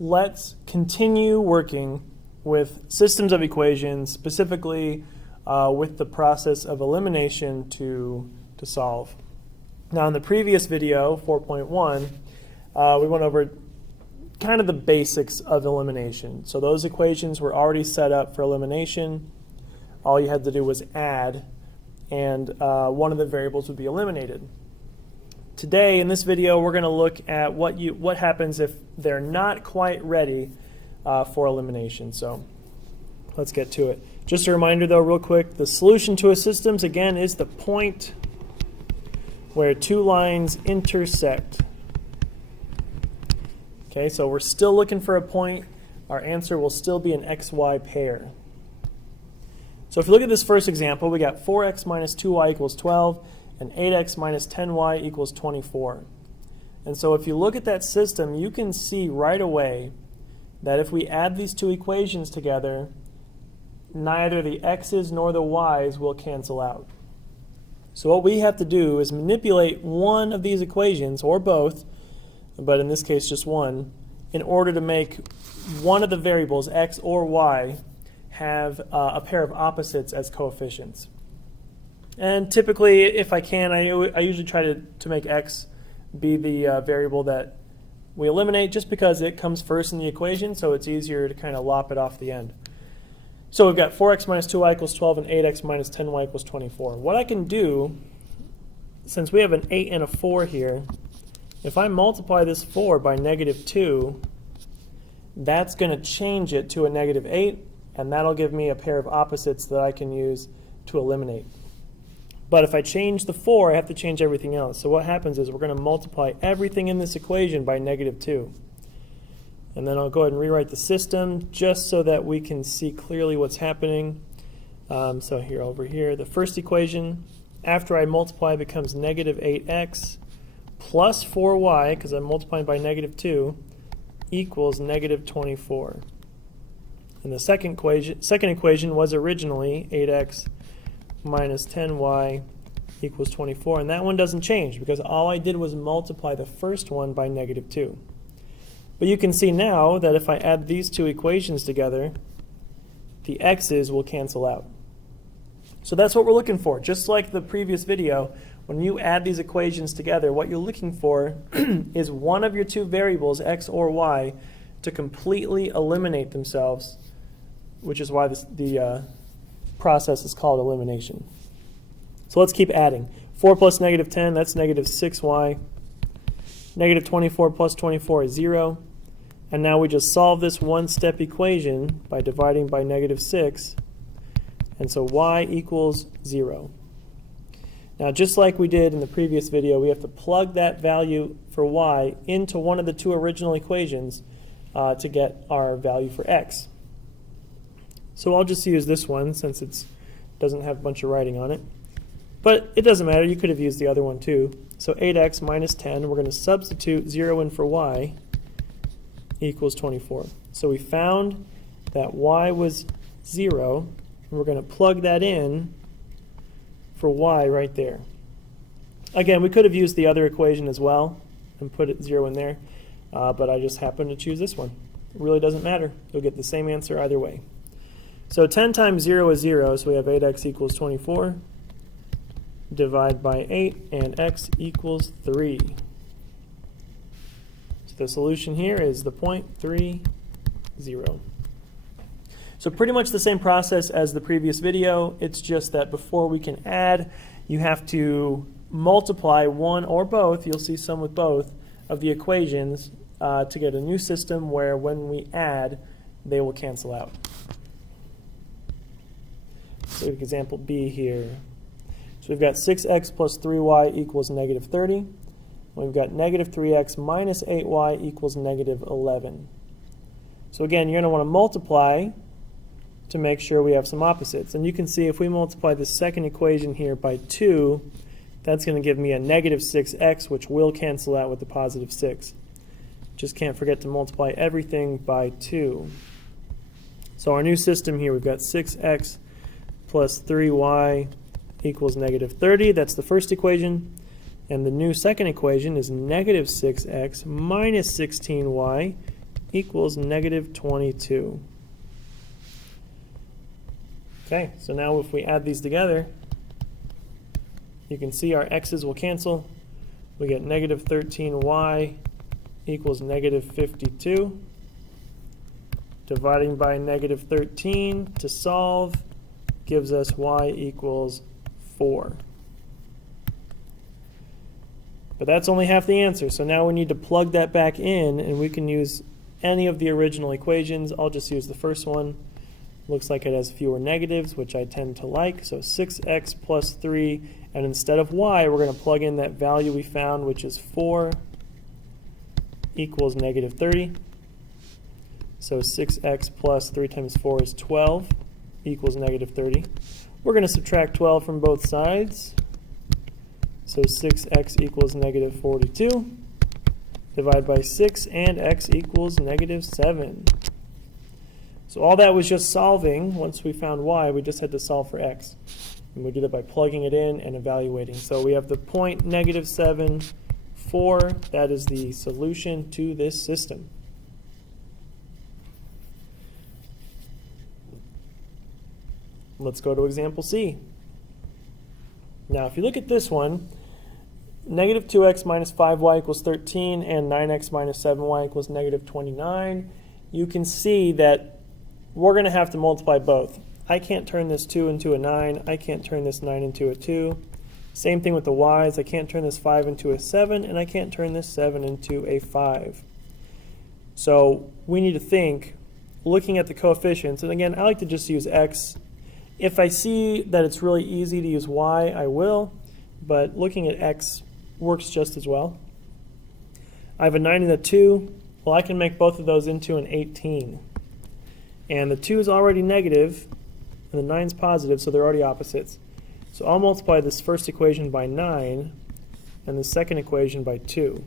let's continue working with systems of equations, specifically with the process of elimination to solve. Now in the previous video, 4.1, we went over kind of the basics of elimination. So those equations were already set up for elimination. All you had to do was add, and one of the variables would be eliminated. Today, in this video, we're going to look at what happens if they're not quite ready for elimination. So let's get to it. Just a reminder, though, real quick, the solution to a system, again, is the point where two lines intersect. Okay, so we're still looking for a point. Our answer will still be an xy pair. So if you look at this first example, we got 4x minus 2y equals 12, and 8x minus 10y equals 24. And so if you look at that system, you can see right away that if we add these two equations together, neither the x's nor the y's will cancel out. So what we have to do is manipulate one of these equations, or both, but in this case just one, in order to make one of the variables, x or y, have a pair of opposites as coefficients. And typically, if I can, I usually try to make x be the variable that we eliminate, just because it comes first in the equation, so it's easier to kind of lop it off the end. So we've got 4x minus 2y equals 12 and 8x minus 10y equals 24. What I can do, since we have an 8 and a 4 here, if I multiply this 4 by negative 2, that's going to change it to a negative 8, and that'll give me a pair of opposites that I can use to eliminate. But if I change the 4, I have to change everything else. So what happens is we're going to multiply everything in this equation by negative 2. And then I'll go ahead and rewrite the system just so that we can see clearly what's happening. So here, over here, the first equation, after I multiply, becomes negative 8x plus 4y, because I'm multiplying by negative 2, equals negative 24. And the second equation was originally 8x minus 10y equals 24. And that one doesn't change because all I did was multiply the first one by negative 2. But you can see now that if I add these two equations together, the x's will cancel out. So that's what we're looking for. Just like the previous video, when you add these equations together, what you're looking for is one of your two variables, x or y, to completely eliminate themselves, which is why the process is called elimination. So let's keep adding. 4 plus negative 10, that's negative 6y. Negative 24 plus 24 is 0. And now we just solve this one-step equation by dividing by negative 6. And so y equals 0. Now, just like we did in the previous video, we have to plug that value for y into one of the two original equations to get our value for x. So I'll just use this one since it doesn't have a bunch of writing on it. But it doesn't matter. You could have used the other one too. So 8x minus 10, we're going to substitute 0 in for y, equals 24. So we found that y was 0, and we're going to plug that in for y right there. Again, we could have used the other equation as well and put it 0 in there, but I just happened to choose this one. It really doesn't matter. You'll get the same answer either way. So 10 times 0 is 0, so we have 8x equals 24. Divide by 8, and x equals 3. So the solution here is the point 3, 0. So pretty much the same process as the previous video. It's just that before we can add, you have to multiply one or both, you'll see some with both, of the equations to get a new system where when we add, they will cancel out. So example B here. So we've got 6x plus 3y equals negative 30. We've got negative 3x minus 8y equals negative 11. So again, you're going to want to multiply to make sure we have some opposites. And you can see if we multiply the second equation here by 2, that's going to give me a negative 6x, which will cancel out with the positive 6. Just can't forget to multiply everything by 2. So our new system here, we've got 6x plus 3y equals negative 30. That's the first equation. And the new second equation is negative 6x minus 16y equals negative 22. Okay, so now if we add these together, you can see our x's will cancel. We get negative 13y equals negative 52. Dividing by negative 13 to solve gives us y equals 4. But that's only half the answer, so now we need to plug that back in, and we can use any of the original equations. I'll just use the first one. Looks like it has fewer negatives, which I tend to like. So 6x plus 3, and instead of y, we're going to plug in that value we found, which is 4, equals negative 30. So 6x plus 3 times 4 is 12, equals negative 30. We're going to subtract 12 from both sides. So 6x equals negative 42. Divide by 6, and x equals negative 7. So all that was just solving. Once we found y, we just had to solve for x. And we do that by plugging it in and evaluating. So we have the point negative 7, 4. That is the solution to this system. Let's go to example C. Now, if you look at this one, negative 2x minus 5y equals 13, and 9x minus 7y equals negative 29. You can see that we're going to have to multiply both. I can't turn this 2 into a 9. I can't turn this 9 into a 2. Same thing with the y's. I can't turn this 5 into a 7, and I can't turn this 7 into a 5. So we need to think, looking at the coefficients, and again, I like to just use x. If I see that it's really easy to use y, I will, but looking at x works just as well. I have a 9 and a 2. Well, I can make both of those into an 18. And the 2 is already negative, and the 9 is positive, so they're already opposites. So I'll multiply this first equation by 9, and the second equation by 2.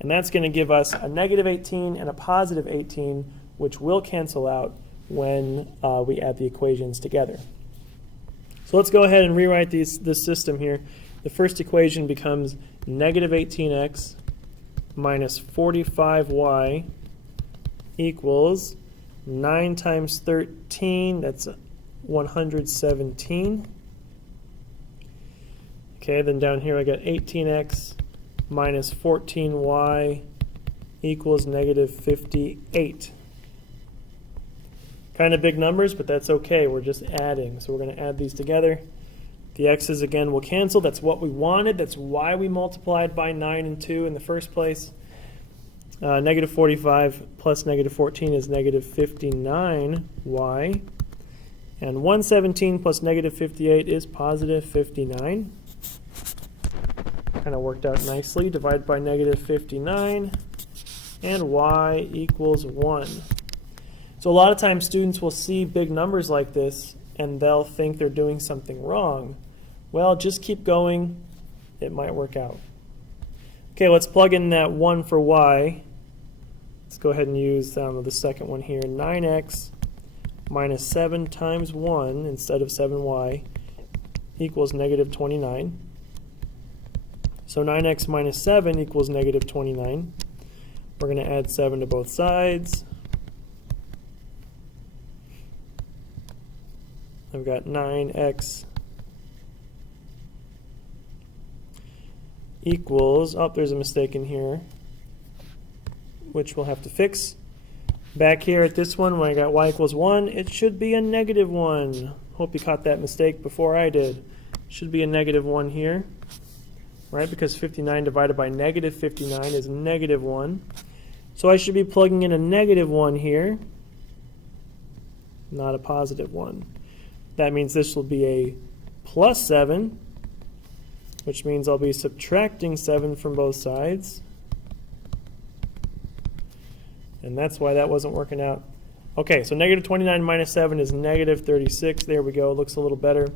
And that's going to give us a negative 18 and a positive 18, which will cancel out when we add the equations together. So let's go ahead and rewrite this system here. The first equation becomes negative 18x minus 45y equals 9 times 13, that's 117. Okay, then down here I got 18x minus 14y equals negative 58. Kind of big numbers, but that's okay. We're just adding. So we're going to add these together. The x's again will cancel. That's what we wanted. That's why we multiplied by 9 and 2 in the first place. Negative 45 plus negative 14 is negative 59y. And 117 plus negative 58 is positive 59. Kind of worked out nicely. Divide by negative 59. And y equals 1. So a lot of times students will see big numbers like this and they'll think they're doing something wrong. Well, just keep going. It might work out. Okay, let's plug in that 1 for y. Let's go ahead and use the second one here. 9x minus 7 times 1 instead of 7y equals negative 29. So 9x minus 7 equals negative 29. We're going to add 7 to both sides. I've got 9x equals, oh, there's a mistake in here, which we'll have to fix. Back here at this one, when I got y equals 1, it should be a negative 1. Hope you caught that mistake before I did. Should be a negative 1 here, right? Because 59 divided by negative 59 is negative 1. So I should be plugging in a negative 1 here, not a positive 1. That means this will be a plus 7, which means I'll be subtracting 7 from both sides. And that's why that wasn't working out. Okay, so negative 29 minus 7 is negative 36. There we go. Looks a little better.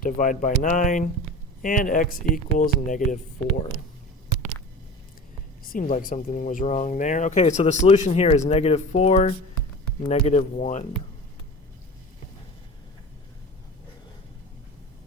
Divide by 9, and x equals negative 4. Seemed like something was wrong there. Okay, so the solution here is negative 4, negative 1.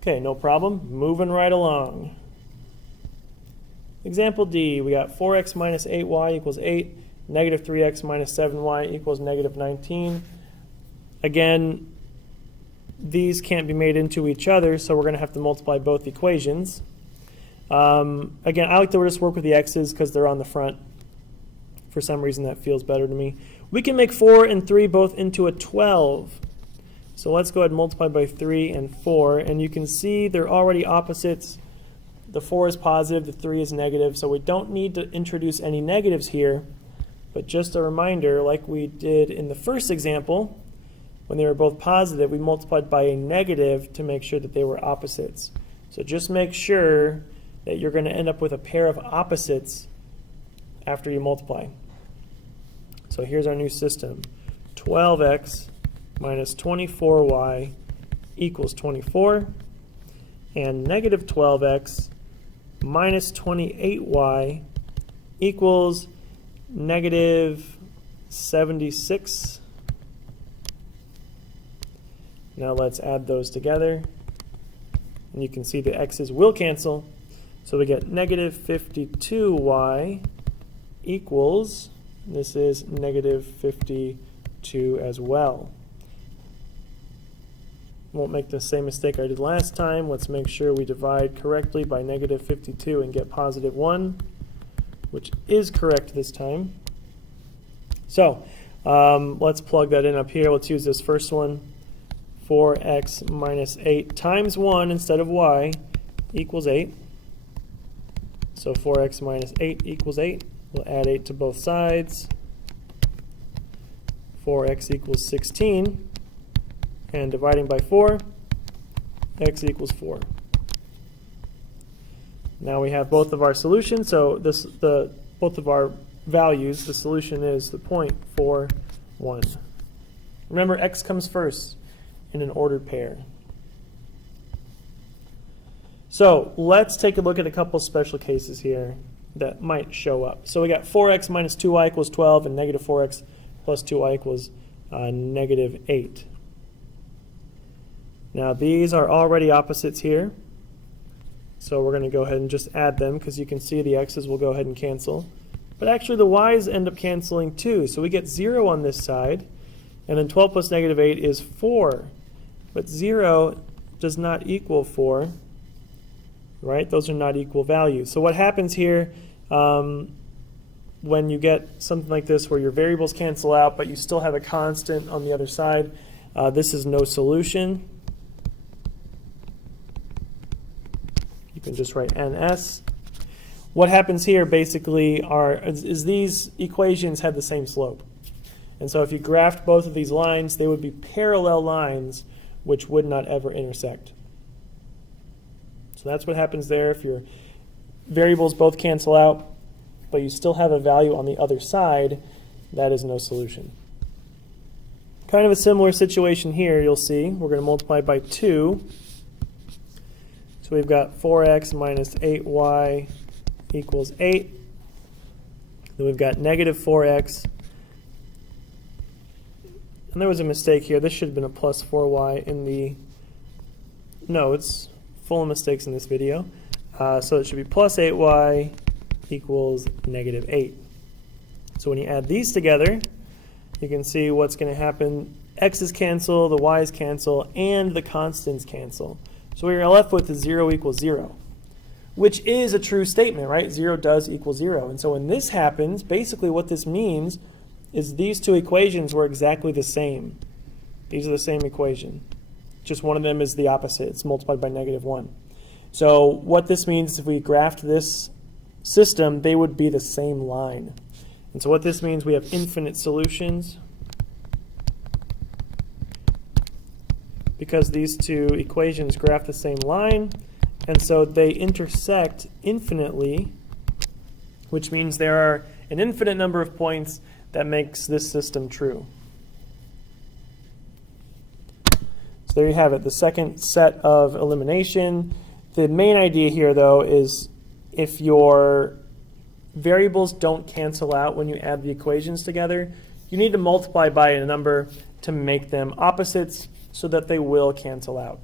Okay, no problem. Moving right along. Example D, we got 4x minus 8y equals 8, Negative 3x minus 7y equals negative 19. Again, these can't be made into each other, so we're going to have to multiply both equations. Again, I like to just work with the x's because they're on the front. For some reason, that feels better to me. We can make 4 and 3 both into a 12. So let's go ahead and multiply by 3 and 4. And you can see they're already opposites. The 4 is positive, the 3 is negative. So we don't need to introduce any negatives here. But just a reminder, like we did in the first example, when they were both positive, we multiplied by a negative to make sure that they were opposites. So just make sure that you're going to end up with a pair of opposites after you multiply. So here's our new system. 12x minus 24y equals 24. And negative 12x minus 28y equals negative 76. Now let's add those together. And you can see the x's will cancel. So we get negative 52y equals, this is negative 52 as well. Won't make the same mistake I did last time. Let's make sure we divide correctly by negative 52 and get positive 1, which is correct this time. So let's plug that in up here. Let's use this first one. 4x minus 8 times 1 instead of y equals 8. So 4x minus 8 equals 8. We'll add 8 to both sides. 4x equals 16. And dividing by 4, x equals 4. Now we have both of our solutions. So both of our values, the solution is the point 4, 1. Remember, x comes first in an ordered pair. So let's take a look at a couple special cases here that might show up. So we got 4x minus 2y equals 12 and negative 4x plus 2y equals negative 8. Now these are already opposites here. So we're going to go ahead and just add them because you can see the x's will go ahead and cancel. But actually the y's end up canceling too. So we get 0 on this side. And then 12 plus negative 8 is 4. But 0 does not equal 4. Right? Those are not equal values. So what happens here when you get something like this where your variables cancel out but you still have a constant on the other side, this is no solution. You can just write NS. What happens here basically is these equations have the same slope. And so if you graphed both of these lines, they would be parallel lines which would not ever intersect. So that's what happens there. If your variables both cancel out, but you still have a value on the other side, that is no solution. Kind of a similar situation here, you'll see. We're going to multiply by 2. So we've got 4x minus 8y equals 8. Then we've got negative 4x. And there was a mistake here. This should have been a plus 4y in the... No, it's full of mistakes in this video. So it should be plus 8y equals negative 8. So when you add these together, you can see what's going to happen. X's cancel, the y's cancel, and the constants cancel. So what you're left with is 0 equals 0, which is a true statement, right? 0 does equal 0. And so when this happens, basically what this means is these two equations were exactly the same. These are the same equation. Just one of them is the opposite. It's multiplied by negative 1. So what this means is if we graphed this system, they would be the same line. And so what this means, we have infinite solutions because these two equations graph the same line, and so they intersect infinitely, which means there are an infinite number of points that makes this system true. So there you have it, the second set of elimination. The main idea here, though, is if your variables don't cancel out when you add the equations together, you need to multiply by a number to make them opposites so that they will cancel out.